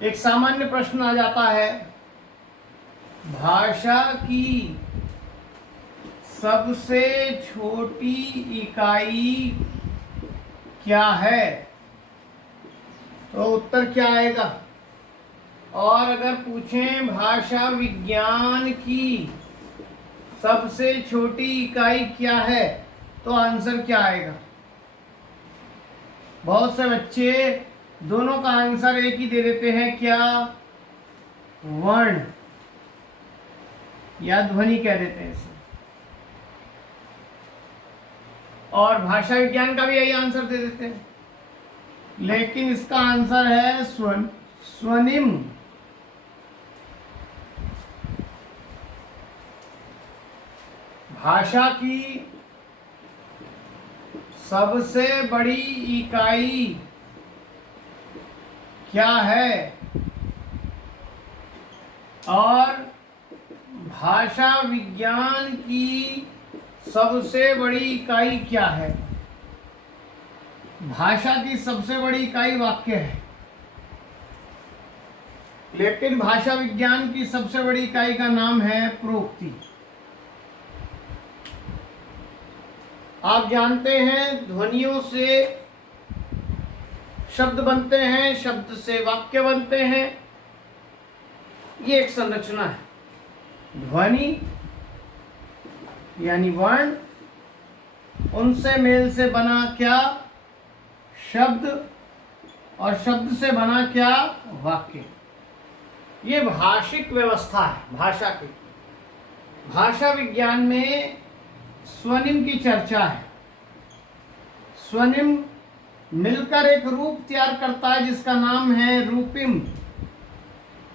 एक सामान्य प्रश्न आ जाता है, भाषा की सबसे छोटी इकाई क्या है? तो उत्तर क्या आएगा? और अगर पूछें भाषा विज्ञान की सबसे छोटी इकाई क्या है, तो आंसर क्या आएगा? बहुत से बच्चे दोनों का आंसर एक ही दे देते हैं, क्या? वर्ण या ध्वनि कह देते हैं इसे। और भाषा विज्ञान का भी यही आंसर दे देते हैं, लेकिन इसका आंसर है स्वनिम। भाषा की सबसे बड़ी इकाई क्या है? और भाषा विज्ञान की सबसे बड़ी इकाई क्या है? भाषा की सबसे बड़ी इकाई वाक्य है, लेकिन भाषा विज्ञान की सबसे बड़ी इकाई का नाम है प्रोक्ति। आप जानते हैं ध्वनियों से शब्द बनते हैं, शब्द से वाक्य बनते हैं। ये एक संरचना है। ध्वनि यानी वर्ण, उनसे मेल से बना क्या? शब्द, और शब्द से बना क्या? वाक्य। ये भाषिक व्यवस्था है भाषा की। भाषा विज्ञान में स्वनिम की चर्चा है। स्वनिम मिलकर एक रूप तैयार करता है जिसका नाम है रूपिम,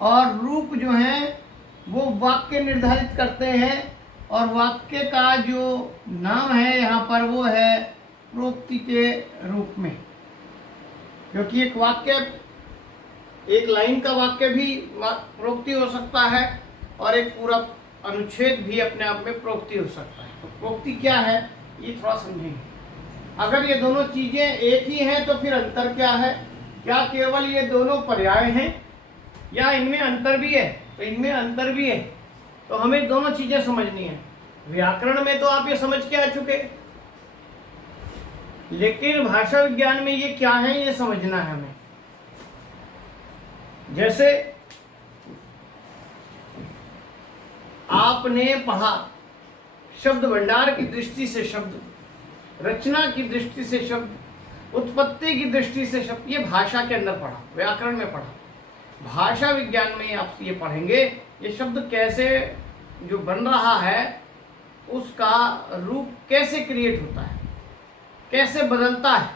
और रूप जो है वो वाक्य निर्धारित करते हैं, और वाक्य का जो नाम है यहाँ पर वो है प्रोक्ति के रूप में। क्योंकि एक वाक्य, एक लाइन का वाक्य भी प्रोक्ति हो सकता है, और एक पूरा अनुच्छेद भी अपने आप में प्रोक्ति हो सकता है। तो प्रोक्ति क्या है ये थोड़ा समझेंगे। अगर ये दोनों चीजें एक ही हैं तो फिर अंतर क्या है? क्या केवल ये दोनों पर्याय हैं, या इनमें अंतर भी है? तो इनमें अंतर भी है, तो हमें दोनों चीजें समझनी है। व्याकरण में तो आप ये समझ के आ चुके, लेकिन भाषा विज्ञान में ये क्या है ये समझना है हमें। जैसे आपने पढ़ा, शब्द भंडार की दृष्टि से शब्द, रचना की दृष्टि से शब्द, उत्पत्ति की दृष्टि से शब्द, ये भाषा के अंदर पढ़ा, व्याकरण में पढ़ा। भाषा विज्ञान में आप ये पढ़ेंगे ये शब्द कैसे जो बन रहा है उसका रूप कैसे क्रिएट होता है, कैसे बदलता है,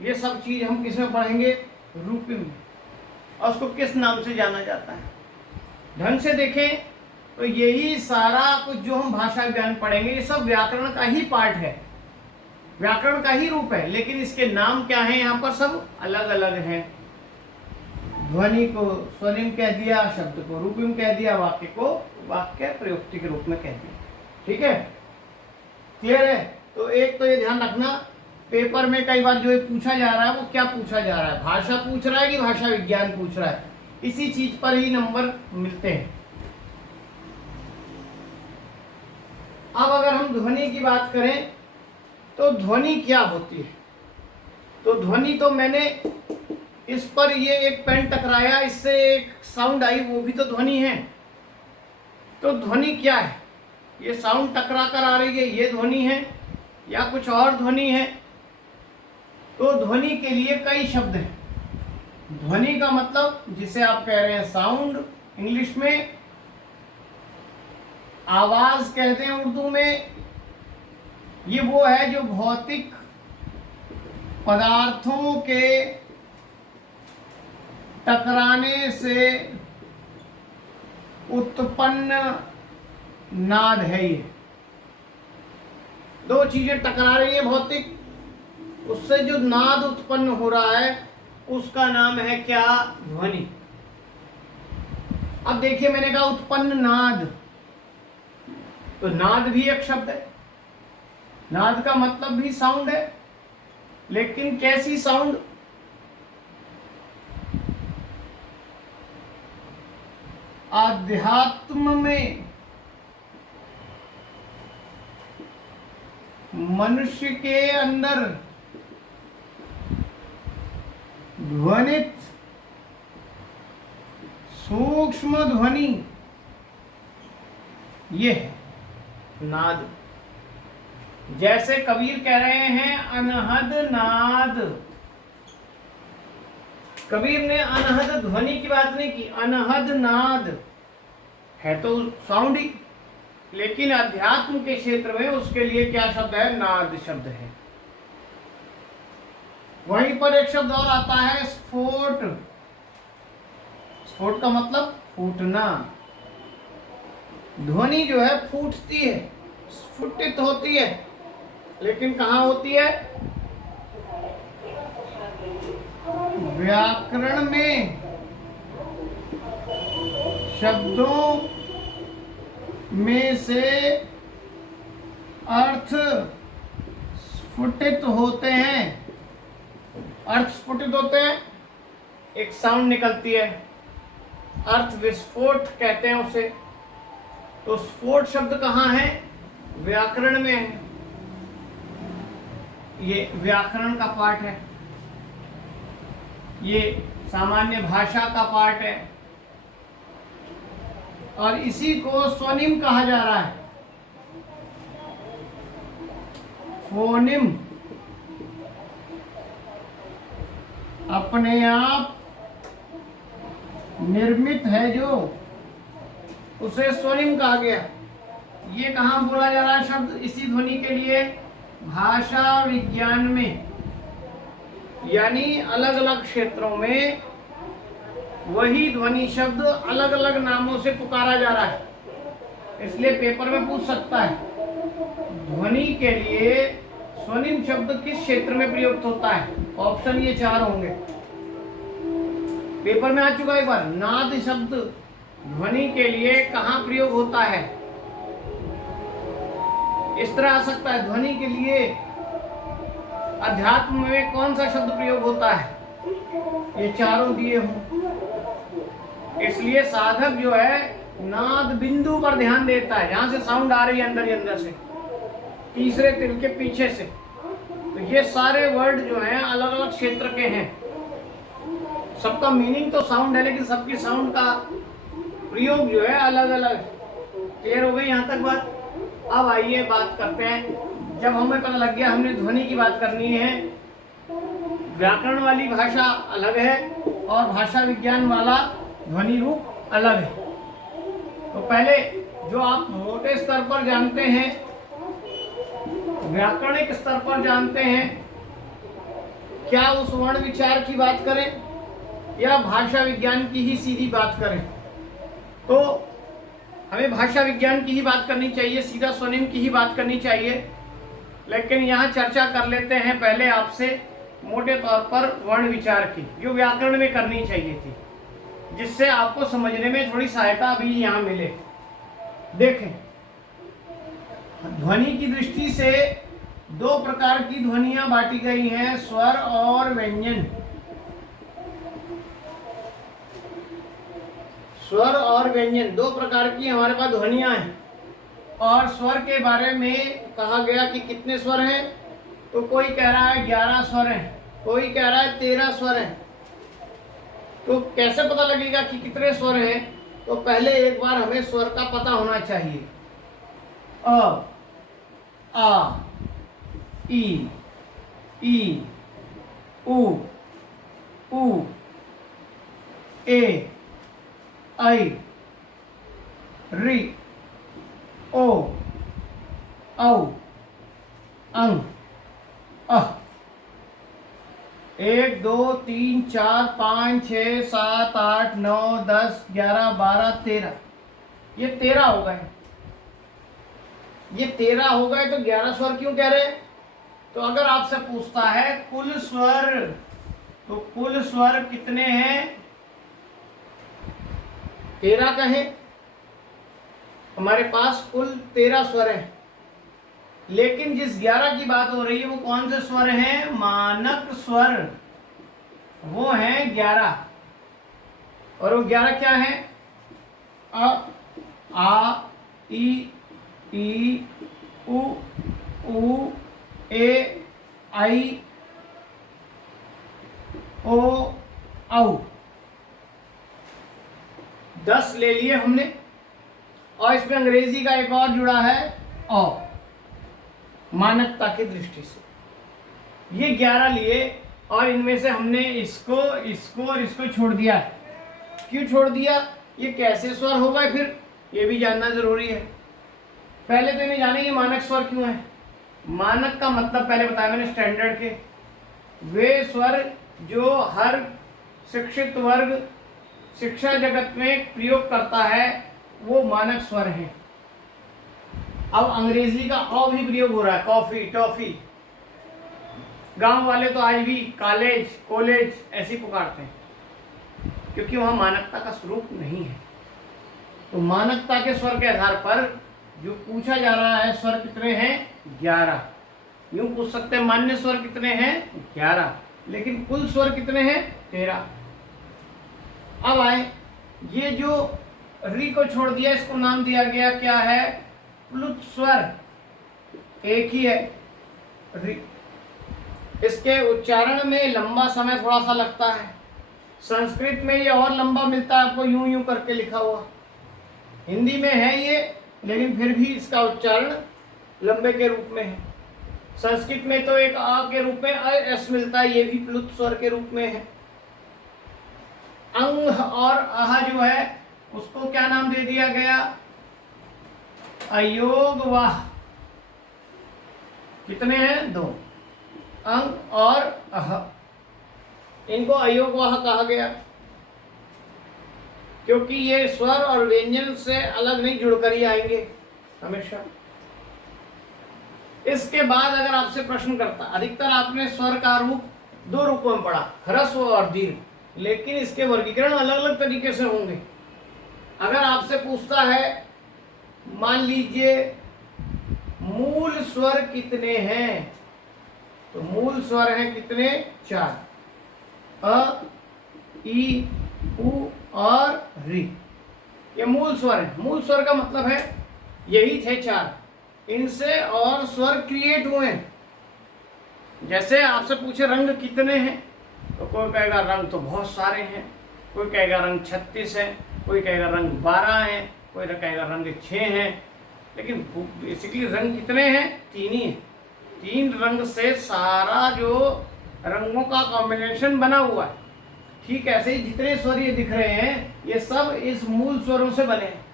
ये सब चीज हम किसमें पढ़ेंगे? रूपिम में। और उसको किस नाम से जाना जाता है? ढंग से देखें तो यही सारा कुछ जो हम भाषा विज्ञान पढ़ेंगे ये सब व्याकरण का ही पार्ट है, व्याकरण का ही रूप है, लेकिन इसके नाम क्या है यहाँ पर सब अलग अलग हैं। ध्वनि को स्वनिम कह दिया, शब्द को रूपिम कह दिया, वाक्य को वाक्य प्रयुक्ति के रूप में कह दिया। ठीक है, क्लियर है? तो एक तो ये ध्यान रखना, पेपर में कई बार जो ये पूछा जा रहा है वो क्या पूछा जा रहा है, भाषा पूछ रहा है कि भाषा विज्ञान पूछ रहा है, इसी चीज पर ही नंबर मिलते हैं। अब अगर हम ध्वनि की बात करें तो ध्वनि क्या होती है? तो ध्वनि तो मैंने इस पर ये एक पेन टकराया, इससे एक साउंड आई, वो भी तो ध्वनि है। तो ध्वनि क्या है? ये साउंड टकरा कर आ रही है, ये ध्वनि है या कुछ और ध्वनि है? तो ध्वनि के लिए कई शब्द हैं। ध्वनि का मतलब जिसे आप कह रहे हैं साउंड, इंग्लिश में आवाज कहते हैं, उर्दू में ये वो है जो भौतिक पदार्थों के टकराने से उत्पन्न नाद है। ये दो चीजें टकरा रही है भौतिक, उससे जो नाद उत्पन्न हो रहा है उसका नाम है क्या? ध्वनि। अब देखिए मैंने कहा उत्पन्न नाद, तो नाद भी एक शब्द है, नाद का मतलब भी साउंड है, लेकिन कैसी साउंड? आध्यात्म में मनुष्य के अंदर ध्वनित सूक्ष्म ध्वनि ये है नाद। जैसे कबीर कह रहे हैं अनहद नाद। कबीर ने अनहद ध्वनि की बात नहीं की, अनहद नाद है तो साउंड ही, लेकिन अध्यात्म के क्षेत्र में उसके लिए क्या शब्द है? नाद शब्द है। वहीं पर एक शब्द और आता है स्फोट। स्फोट का मतलब फूटना। ध्वनि जो है फूटती है, स्फुटित होती है, लेकिन कहाँ होती है? व्याकरण में शब्दों में से अर्थ स्फुटित होते हैं। अर्थ स्फुटित होते हैं, एक साउंड निकलती है, अर्थ विस्फोट कहते हैं उसे। तो स्फोट शब्द कहाँ है? व्याकरण में है। ये व्याकरण का पार्ट है, ये सामान्य भाषा का पार्ट है, और इसी को स्वनिम कहा जा रहा है। फोनिम अपने आप निर्मित है जो, उसे स्वनिम कहा गया। ये कहाँ बोला जा रहा है शब्द इसी ध्वनि के लिए? भाषा विज्ञान में, यानी अलग अलग क्षेत्रों में वही ध्वनि शब्द अलग अलग नामों से पुकारा जा रहा है। इसलिए पेपर में पूछ सकता है ध्वनि के लिए स्वनिम शब्द किस क्षेत्र में प्रयुक्त होता है? ऑप्शन ये 4 होंगे। पेपर में आ चुका है एक बार। नाद शब्द ध्वनि के लिए कहाँ प्रयोग होता है? इस तरह आ सकता है ध्वनि के लिए अध्यात्म में कौन सा शब्द प्रयोग होता है? ये चारों दिए हों। इसलिए साधक जो है नाद बिंदु पर ध्यान देता है, जहां से साउंड आ रही है अंदर ही अंदर से, तीसरे तिल के पीछे से। तो ये सारे वर्ड जो हैं अलग अलग क्षेत्र के हैं। सबका मीनिंग तो साउंड है, लेकिन सबकी साउंड का प्रयोग जो है अलग अलग। क्लियर हो गई यहाँ तक बात? अब आइए बात करते हैं। जब हमें पता लग गया हमने ध्वनि की बात करनी है, व्याकरण वाली भाषा अलग है और भाषा विज्ञान वाला ध्वनि रूप अलग है। तो पहले जो आप मोटे स्तर पर जानते हैं, व्याकरणिक स्तर पर जानते हैं, क्या उस वर्ण विचार की बात करें या भाषा विज्ञान की ही सीधी बात करें? तो हमें भाषा विज्ञान की ही बात करनी चाहिए, सीधा स्वनिम की ही बात करनी चाहिए। लेकिन यहाँ चर्चा कर लेते हैं पहले आपसे मोटे तौर पर वर्ण विचार की, जो व्याकरण में करनी चाहिए थी, जिससे आपको समझने में थोड़ी सहायता भी यहाँ मिले। देखें, ध्वनि की दृष्टि से 2 प्रकार की ध्वनियां बांटी गई हैं, स्वर और व्यंजन। स्वर और व्यंजन 2 प्रकार की हमारे पास ध्वनियां हैं। और स्वर के बारे में कहा गया कि कितने स्वर हैं? तो कोई कह रहा है 11 स्वर हैं, कोई कह रहा है 13 स्वर हैं। तो कैसे पता लगेगा कि कितने स्वर हैं? तो पहले एक बार हमें स्वर का पता होना चाहिए। अ, आ, ई, उ, ए, ऐ, ऋ, ओ, औ, अं, अः। 1 2 3 4 5 6 7 8 9 10 11 12 13। ये 13 हो गए। ये 13 हो गए तो 11 स्वर क्यों कह रहे? तो अगर आपसे पूछता है कुल स्वर, तो कुल स्वर कितने हैं? 13 कहें, हमारे पास कुल 13 स्वर हैं। लेकिन जिस 11 की बात हो रही है वो कौन से स्वर हैं? मानक स्वर, वो हैं 11। और वो 11 क्या है? अ, आ, ई, उ, ए, आई, ओ, औ। 10 ले लिए हमने, और इसमें अंग्रेजी का एक और जुड़ा है औ, मानकता की दृष्टि से। ये 11 लिए, और इनमें से हमने इसको इसको और इसको छोड़ दिया है। क्यों छोड़ दिया? ये कैसे स्वर होगा फिर ये भी जानना जरूरी है। पहले तो इन्हें जाने ये मानक स्वर क्यों है। मानक का मतलब पहले बताया मैंने, स्टैंडर्ड के वे स्वर जो हर शिक्षित वर्ग शिक्षा जगत में प्रयोग करता है, वो मानक स्वर हैं। अब अंग्रेजी का अ भी प्रयोग हो रहा है, कॉफी, टॉफी। गांव वाले तो आज भी कॉलेज, कॉलेज ऐसे पुकारते हैं, क्योंकि वहां मानकता का स्वरूप नहीं है। तो मानकता के स्वर के आधार पर जो पूछा जा रहा है, स्वर कितने हैं? 11। यूं पूछ सकते हैं मान्य स्वर कितने हैं? 11। लेकिन कुल स्वर कितने हैं? 13। अब आए, ये जो री को छोड़ दिया, इसको नाम दिया गया क्या है? प्लुत स्वर। एक ही है री। इसके उच्चारण में लंबा समय थोड़ा सा लगता है। संस्कृत में ये और लंबा मिलता है आपको, यूं यूं करके लिखा हुआ। हिंदी में है ये, लेकिन फिर भी इसका उच्चारण लंबे के रूप में है। संस्कृत में तो एक आ के रूप में एस मिलता है, ये भी प्लुत स्वर के रूप में है। अंग और अह जो है, उसको क्या नाम दे दिया गया? अयोगवाह। कितने हैं? 2। अंग और अह, इनको अयोगवाह कहा गया, क्योंकि ये स्वर और व्यंजन से अलग नहीं, जुड़कर ही आएंगे हमेशा। इसके बाद अगर आपसे प्रश्न करता, अधिकतर आपने स्वर का रूप 2 रूपों में पढ़ा, ह्रस्व और दीर्घ, लेकिन इसके वर्गीकरण अलग अलग तरीके से होंगे। अगर आपसे पूछता है, मान लीजिए मूल स्वर कितने हैं, तो मूल स्वर हैं कितने? 4। अ, ई, उ और री, ये मूल स्वर है। मूल स्वर का मतलब है यही थे 4, इनसे और स्वर क्रिएट हुए हैं। जैसे आपसे पूछे रंग कितने हैं, तो कोई कहेगा रंग तो बहुत सारे हैं, कोई कहेगा रंग 36 है, कोई कहेगा रंग 12 है, कोई कहेगा रंग 6 हैं। लेकिन बेसिकली रंग कितने हैं? 3 ही हैं। 3 रंग से सारा जो रंगों का कॉम्बिनेशन बना हुआ है। ठीक ऐसे ही जितने स्वर ये दिख रहे हैं, ये सब इस मूल स्वरों से बने हैं,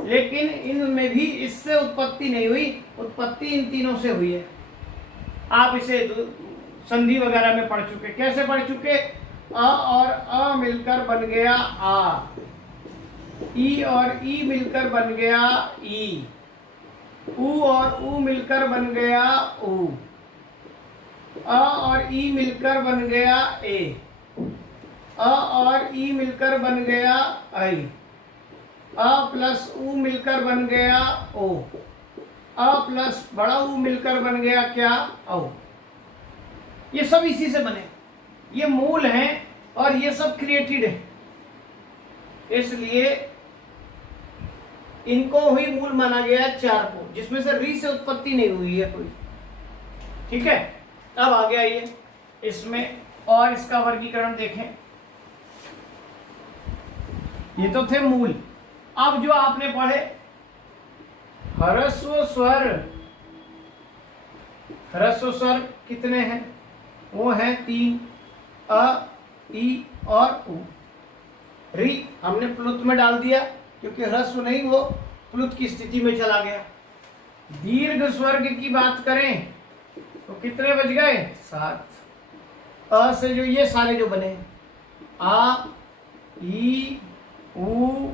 लेकिन इनमें भी इससे उत्पत्ति नहीं हुई, उत्पत्ति इन तीनों से हुई है। आप इसे संधि वगैरह में पढ़ चुके। कैसे पढ़ चुके? अ और अ मिलकर बन गया आ, ई और ई मिलकर बन गया ई, उ और उ मिलकर बन गया उ, अ और ई मिलकर बन गया ए, अ और ई मिलकर बन गया आई, अ प्लस उ मिलकर बन गया ओ, अ प्लस बड़ा उ मिलकर बन गया क्या? औ। ये सब इसी से बने, ये मूल हैं और ये सब क्रिएटेड है, इसलिए इनको ही मूल माना गया 4 को, जिसमें से री से उत्पत्ति नहीं हुई है कोई। ठीक है, अब आगे आइए इसमें और इसका वर्गीकरण देखें। ये तो थे मूल। अब जो आपने पढ़े ह्रस्व स्वर, ह्रस्व स्वर कितने हैं? वो हैं 3, अ, ई और उ। री हमने प्लुत में डाल दिया, क्योंकि ह्रस्व नहीं, वो प्लुत की स्थिति में चला गया। दीर्घ स्वर्ग की बात करें तो कितने बज गए? 7। अ से जो ये सारे जो बने, आ, ई, उ,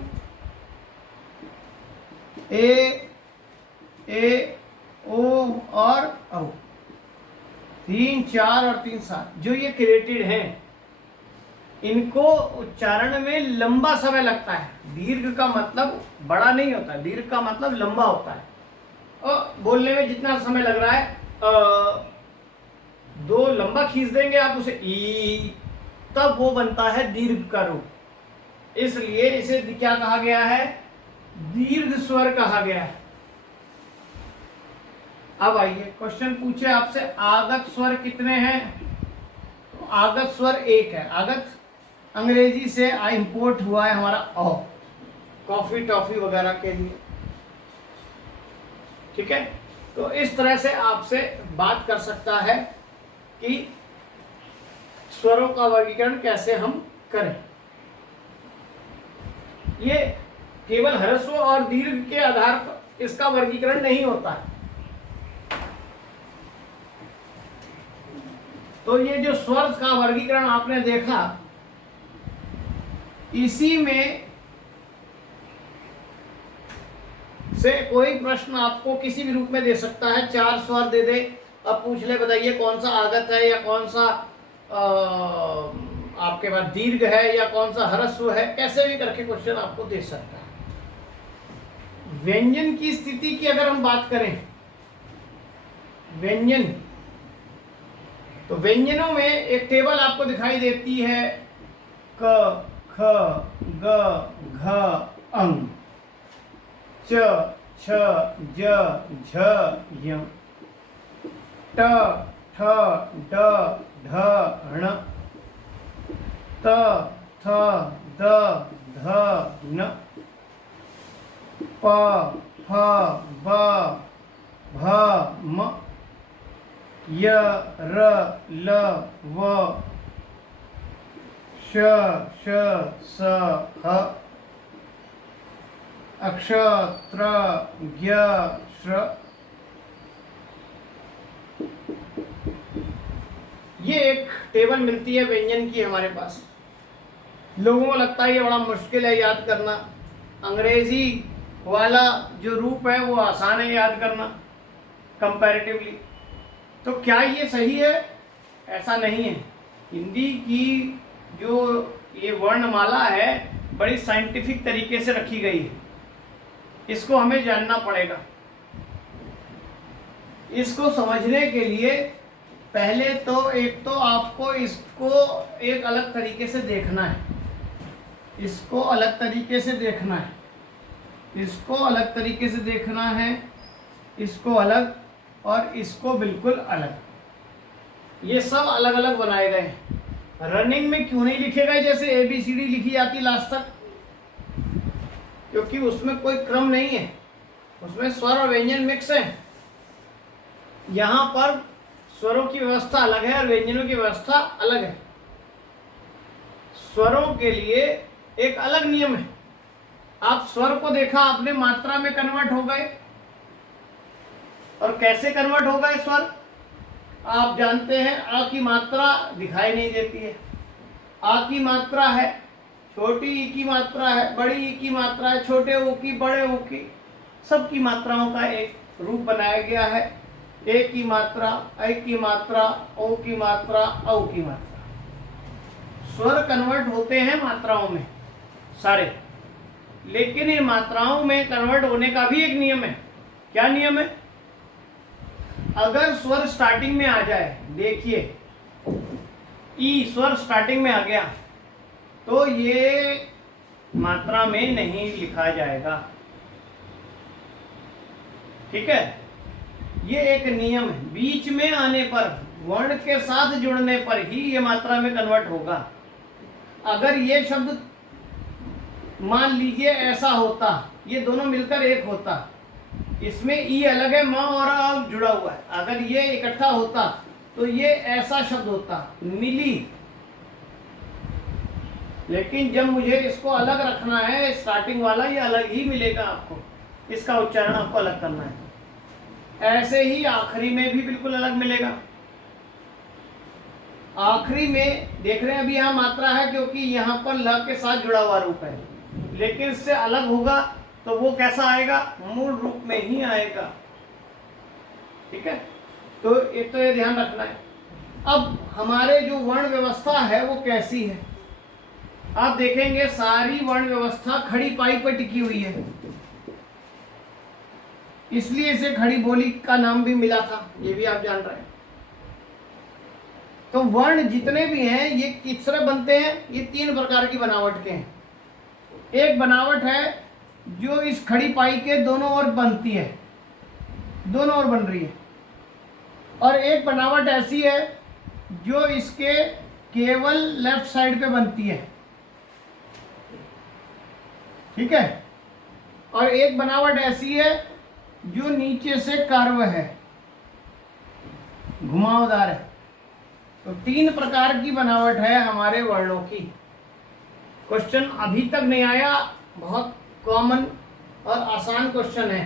ए, ओ और औ। 3, 4 और 3, 7 जो ये क्रिएटेड हैं, इनको उच्चारण में लंबा समय लगता है। दीर्घ का मतलब बड़ा नहीं होता, दीर्घ का मतलब लंबा होता है। और बोलने में जितना समय लग रहा है, 2 लंबा खींच देंगे आप उसे ई, तब वो बनता है दीर्घ का रूप। इसलिए इसे क्या कहा गया है? दीर्घ स्वर कहा गया है। अब आइए क्वेश्चन पूछे आपसे, आगत स्वर कितने हैं? तो आगत स्वर एक है। आगत अंग्रेजी से इंपोर्ट हुआ है हमारा औ, कॉफी टॉफी वगैरह के लिए। ठीक है, तो इस तरह से आपसे बात कर सकता है कि स्वरों का वर्गीकरण कैसे हम करें। ये केवल ह्रस्व और दीर्घ के आधार पर इसका वर्गीकरण नहीं होता है। तो ये जो स्वर का वर्गीकरण आपने देखा, इसी में से कोई प्रश्न आपको किसी भी रूप में दे सकता है। 4 स्वर दे दे, अब पूछ ले बताइए कौन सा आगत है या कौन सा आपके पास दीर्घ है या कौन सा ह्रस्व है, कैसे भी करके क्वेश्चन आपको दे सकता है। व्यंजन की स्थिति की अगर हम बात करें, व्यंजन, तो व्यंजनों में एक टेबल आपको दिखाई देती है, क, ख, ग, घ, अंग, च, छ, ज, झ, य, ट, ठ, ड, ढ, ण, त, थ, द, ध, न, प, फ, ब, भ, म, य, र, ल, व, श, श, स, ह, अक्ष, त्र, ज्ञ, श्र। ये एक टेबल मिलती है व्यंजन की हमारे पास। लोगों को लगता है ये बड़ा मुश्किल है याद करना, अंग्रेजी वाला जो रूप है वो आसान है याद करना कंपैरेटिवली। तो क्या ये सही है? ऐसा नहीं है। हिंदी की जो ये वर्णमाला है बड़ी साइंटिफिक तरीके से रखी गई है, इसको हमें जानना पड़ेगा। इसको समझने के लिए पहले तो एक तो आपको इसको एक अलग तरीके से देखना है, इसको अलग तरीके से देखना है, इसको अलग तरीके से देखना है, इसको अलग और इसको बिल्कुल अलग। ये सब अलग अलग बनाए गए हैं। रनिंग में क्यों नहीं लिखे गए जैसे ABCD लिखी जाती लास्ट तक? क्योंकि उसमें कोई क्रम नहीं है, उसमें स्वर और व्यंजन मिक्स है। यहाँ पर स्वरों की व्यवस्था अलग है और व्यंजनों की व्यवस्था अलग है। स्वरों के लिए एक अलग नियम है। आप स्वर को देखा आपने, मात्रा में कन्वर्ट हो गए। और कैसे कन्वर्ट हो गए स्वर? आप जानते हैं आ की मात्रा दिखाई नहीं देती है। आ की मात्रा है, छोटी ई की मात्रा है, बड़ी ई की मात्रा है, छोटे ओ की, बड़े ओ की, सबकी मात्राओं का एक रूप बनाया गया है। ए की मात्रा, ऐ की मात्रा, ओ की मात्रा, औ की मात्रा। स्वर कन्वर्ट होते हैं मात्राओं में सारे, लेकिन इन मात्राओं में कन्वर्ट होने का भी एक नियम है। क्या नियम है? अगर स्वर स्टार्टिंग में आ जाए, देखिए ई स्वर स्टार्टिंग में आ गया तो ये मात्रा में नहीं लिखा जाएगा। ठीक है, ये एक नियम है। बीच में आने पर, वर्ण के साथ जुड़ने पर ही ये मात्रा में कन्वर्ट होगा। अगर ये शब्द मान लीजिए ऐसा होता, ये दोनों मिलकर एक होता, इसमें ई अलग है, म और अ जुड़ा हुआ है, अगर ये इकट्ठा होता तो ये ऐसा शब्द होता, मिली। लेकिन जब मुझे इसको अलग रखना है, स्टार्टिंग वाला ये अलग ही मिलेगा आपको, इसका उच्चारण आपको अलग करना है। ऐसे ही आखिरी में भी बिल्कुल अलग मिलेगा। आखिरी में देख रहे हैं अभी यहाँ मात्रा है क्योंकि यहाँ पर ल के साथ जुड़ा हुआ रूप है, लेकिन इससे अलग होगा तो वो कैसा आएगा? मूल रूप में ही आएगा। ठीक है, तो ये ध्यान रखना है। अब हमारे जो वर्ण व्यवस्था है वो कैसी है? आप देखेंगे सारी वर्ण व्यवस्था खड़ी पाई पर टिकी हुई है, इसलिए इसे खड़ी बोली का नाम भी मिला था, ये भी आप जान रहे हैं। तो वर्ण जितने भी हैं ये किस तरह बनते हैं? ये 3 प्रकार की बनावट के हैं। एक बनावट है जो इस खड़ी पाई के दोनों ओर बनती है, दोनों ओर बन रही है, और एक बनावट ऐसी है जो इसके केवल लेफ्ट साइड पे बनती है, ठीक है। और एक बनावट ऐसी है जो नीचे से कर्व है, घुमावदार है। तो 3 प्रकार की बनावट है हमारे वर्णों की। क्वेश्चन अभी तक नहीं आया, बहुत कॉमन और आसान क्वेश्चन है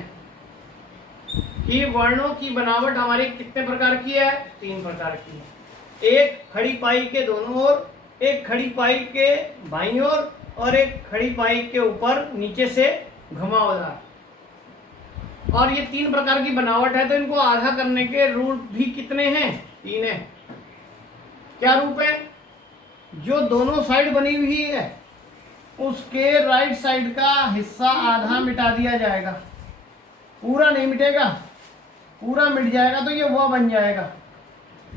कि वर्णों की बनावट हमारी कितने प्रकार की है? 3 प्रकार की है। एक खड़ी पाई के दोनों ओर, एक खड़ी पाई के बाईं ओर, और एक खड़ी पाई के ऊपर नीचे से घुमावदार। और ये 3 प्रकार की बनावट है, तो इनको आधा करने के रूप भी कितने हैं? 3 है। क्या रूप है? जो दोनों साइड बनी हुई है उसके राइट साइड का हिस्सा आधा मिटा दिया जाएगा, पूरा नहीं मिटेगा, पूरा मिट जाएगा तो ये वह बन जाएगा,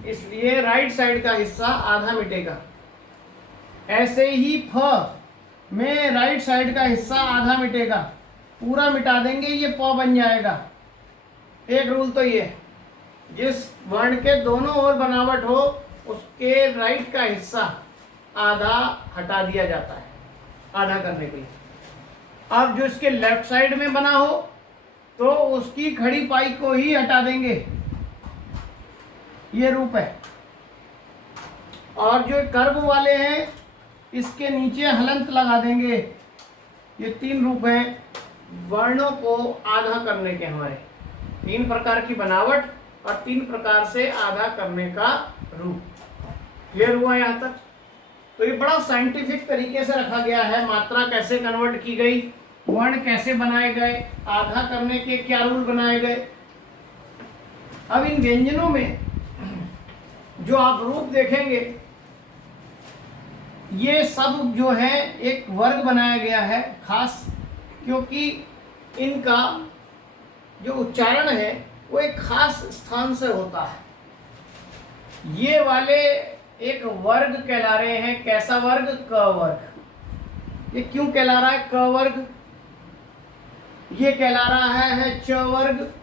इसलिए राइट साइड का हिस्सा आधा मिटेगा। ऐसे ही फ में राइट साइड का हिस्सा आधा मिटेगा, पूरा मिटा देंगे ये प बन जाएगा। एक रूल तो ये, जिस वर्ण के दोनों ओर बनावट हो उसके राइट का हिस्सा आधा हटा दिया जाता है, आधा करने के लिए। अब जो इसके लेफ्ट साइड में बना हो तो उसकी खड़ी पाई को ही हटा देंगे, ये रूप है। और जो कर्व वाले हैं इसके नीचे हलंत लगा देंगे। ये 3 रूप हैं वर्णों को आधा करने के हमारे। 3 प्रकार की बनावट और 3 प्रकार से आधा करने का रूप। क्लियर हुआ यहाँ तक? तो ये बड़ा साइंटिफिक तरीके से रखा गया है, मात्रा कैसे कन्वर्ट की गई, वर्ण कैसे बनाए गए, आधा करने के क्या रूल बनाए गए। अब इन व्यंजनों में जो आप रूप देखेंगे ये सब जो है एक वर्ग बनाया गया है खास, क्योंकि इनका जो उच्चारण है वो एक खास स्थान से होता है। ये वाले एक वर्ग कहला रहे हैं। कैसा वर्ग? क वर्ग। ये क्यों कहला रहा है क वर्ग? ये कहला रहा है च वर्ग,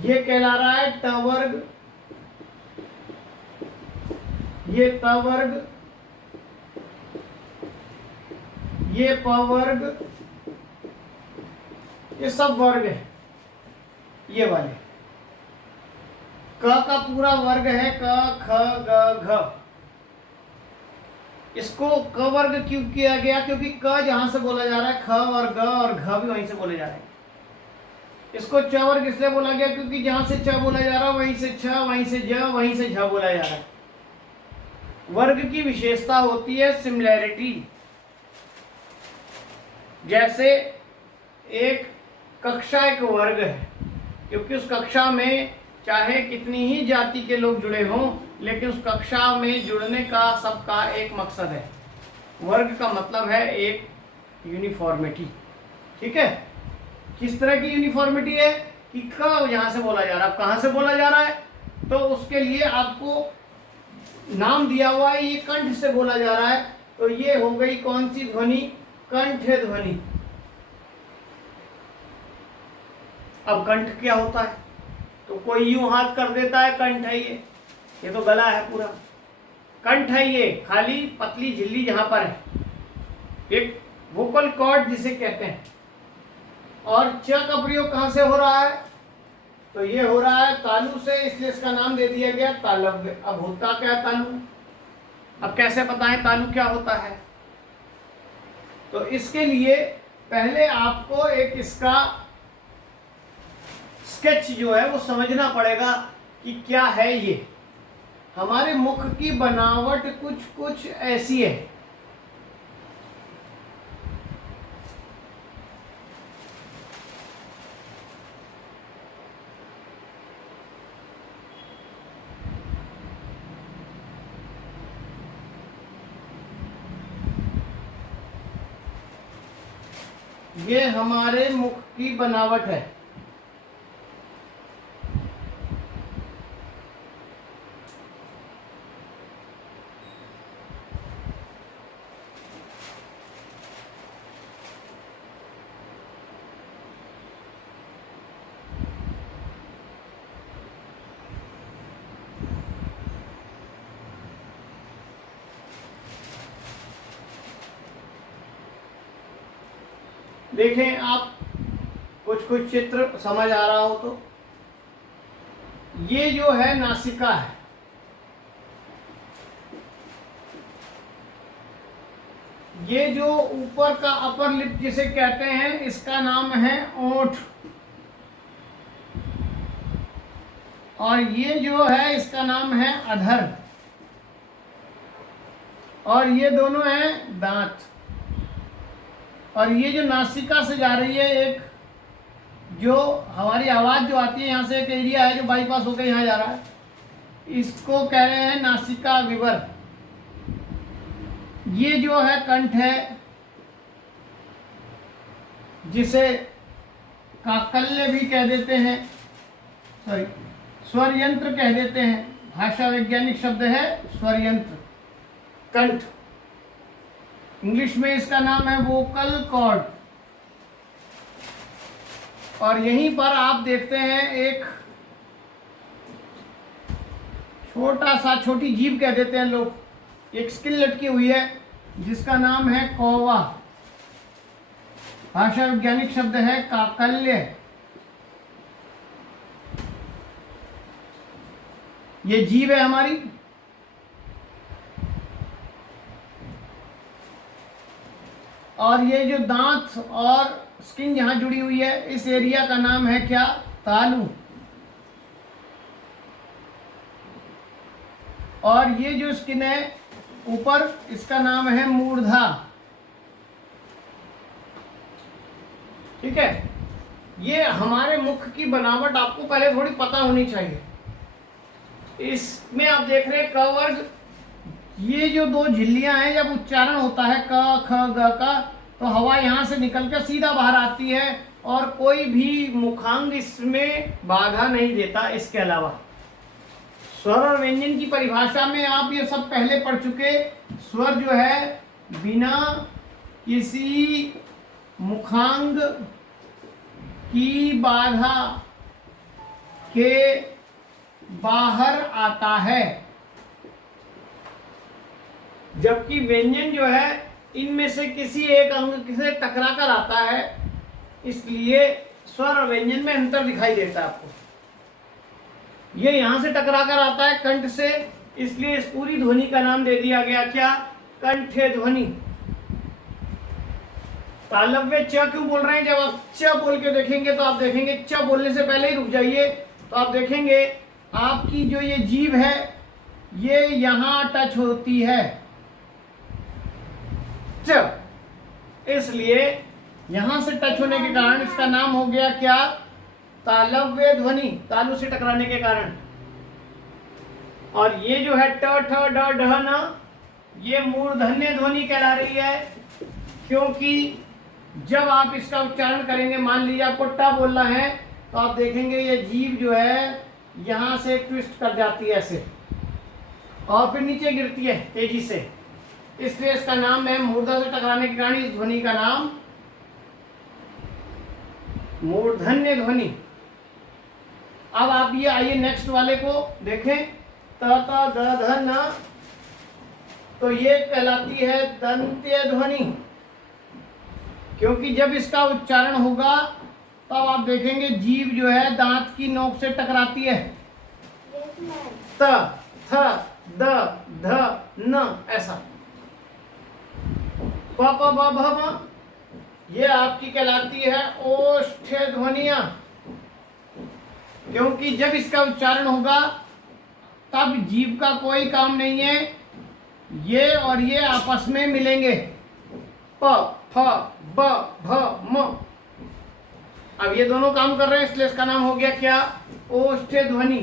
ये कहला रहा है ट वर्ग, ये त वर्ग, ये प वर्ग, ये सब वर्ग है। ये वाले क का पूरा वर्ग है, क ख ग घ। इसको क वर्ग क्यों किया गया? क्योंकि क जहां से बोला जा रहा है ख और ग और घ भी वहीं से बोले जा रहे हैं। इसको च वर्ग इसलिए बोला गया क्योंकि जहां से च बोला जा रहा है वहीं से छ, वहीं से ज, वहीं से झ बोला जा रहा है। वर्ग की विशेषता होती है सिमिलैरिटी। जैसे एक कक्षा एक वर्ग है, क्योंकि उस कक्षा में चाहे कितनी ही जाति के लोग जुड़े हों, लेकिन उस कक्षा में जुड़ने का सबका एक मकसद है। वर्ग का मतलब है एक यूनिफॉर्मिटी। ठीक है? किस तरह की यूनिफॉर्मिटी है कि क यहाँ से बोला जा रहा है, कहाँ से बोला जा रहा है, तो उसके लिए आपको नाम दिया हुआ है, ये कंठ से बोला जा रहा है, तो ये हो गई कौन सी ध्वनि? कंठ ध्वनि। अब कंठ क्या होता है? तो कोई यूं हाथ कर देता है कंठ है ये तो गला है पूरा। कंठ है ये खाली पतली झिल्ली जहां पर है, एक वोकल कॉर्ड जिसे कहते हैं। और च का प्रयोग कहां से हो रहा है? तो ये हो रहा है तालु से, इसलिए इसका नाम दे दिया गया तालव्य। अब होता क्या है तालु? अब कैसे बताएं तालु क्या होता है? तो इसके लिए पहले आपको एक इसका स्केच जो है वो समझना पड़ेगा कि क्या है ये। हमारे मुख की बनावट कुछ कुछ ऐसी है। ये हमारे मुख की बनावट है। देखें आप, कुछ कुछ चित्र समझ आ रहा हो तो, ये जो है नासिका है, ये जो ऊपर का अपर लिप जिसे कहते हैं इसका नाम है ओंठ, और ये जो है इसका नाम है अधर, और ये दोनों हैं दांत। और ये जो नासिका से जा रही है, एक जो हमारी आवाज़ जो आती है यहाँ से, एक एरिया है जो बाईपास होकर यहाँ जा रहा है, इसको कह रहे हैं नासिका विवर। ये जो है कंठ है, जिसे काकल्य भी कह देते हैं, सॉरी स्वर यंत्र कह देते हैं, भाषा वैज्ञानिक शब्द है स्वर यंत्र, कंठ। इंग्लिश में इसका नाम है वोकल कॉर्ड। और यहीं पर आप देखते हैं एक छोटा सा, छोटी जीभ कह देते हैं लोग, एक स्किन लटकी हुई है जिसका नाम है कौवा, भाषा वैज्ञानिक शब्द है काकल्य। ये जीभ है हमारी। और ये जो दांत और स्किन जहां जुड़ी हुई है, इस एरिया का नाम है क्या? तालू। और ये जो स्किन है ऊपर, इसका नाम है मूर्धा। ठीक है, ये हमारे मुख की बनावट आपको पहले थोड़ी पता होनी चाहिए। इसमें आप देख रहे हैं क वर्ग, ये जो दो झिल्लियां हैं, जब उच्चारण होता है क ख ग का, तो हवा यहां से निकलकर सीधा बाहर आती है और कोई भी मुखांग इसमें बाधा नहीं देता। इसके अलावा स्वर और व्यंजन की परिभाषा में आप ये सब पहले पढ़ चुके। स्वर जो है बिना किसी मुखांग की बाधा के बाहर आता है, जबकि व्यंजन जो है इनमें से किसी एक अंग से टकरा कर आता है। इसलिए स्वर और व्यंजन में अंतर दिखाई देता है आपको। ये यहां से टकरा कर आता है कंठ से, इसलिए इस पूरी ध्वनि का नाम दे दिया गया क्या? कंठे ध्वनि। तालव्य च क्यों बोल रहे हैं? जब आप च बोल के देखेंगे तो आप देखेंगे, च बोलने से पहले ही रुक जाइए, तो आप देखेंगे आपकी जो ये जीभ है ये यहां टच होती है च, इसलिए यहां से टच होने के कारण इसका नाम हो गया क्या? तालव्य ध्वनि, तालु से टकराने के कारण। और ये जो है ट ठ ड ढ न, ये मूर्धन्य ध्वनि कहला रही है, क्योंकि जब आप इसका उच्चारण करेंगे, मान लीजिए आपको ट बोलना है, तो आप देखेंगे ये जीभ जो है यहां से ट्विस्ट कर जाती है ऐसे, और फिर नीचे गिरती है तेजी से। इसलिए इसका नाम है, मूर्धा से टकराने के कारण इस ध्वनि का नाम मूर्धन्य ध्वनि। अब आप ये आइए नेक्स्ट वाले को देखें, त त द ध न, तो ये कहलाती है दंत्य ध्वनि, क्योंकि जब इसका उच्चारण होगा तब आप देखेंगे जीभ जो है दांत की नोक से टकराती है। त थ द ध न, ऐसा। प प ब भ म, ये आपकी कहलाती है ओष्ठ्य ध्वनियां, क्योंकि जब इसका उच्चारण होगा तब जीभ का कोई काम नहीं है, ये और ये आपस में मिलेंगे, प फ ब भ म। अब ये दोनों काम कर रहे हैं, इसलिए इसका नाम हो गया क्या? ओष्ठ्य ध्वनि।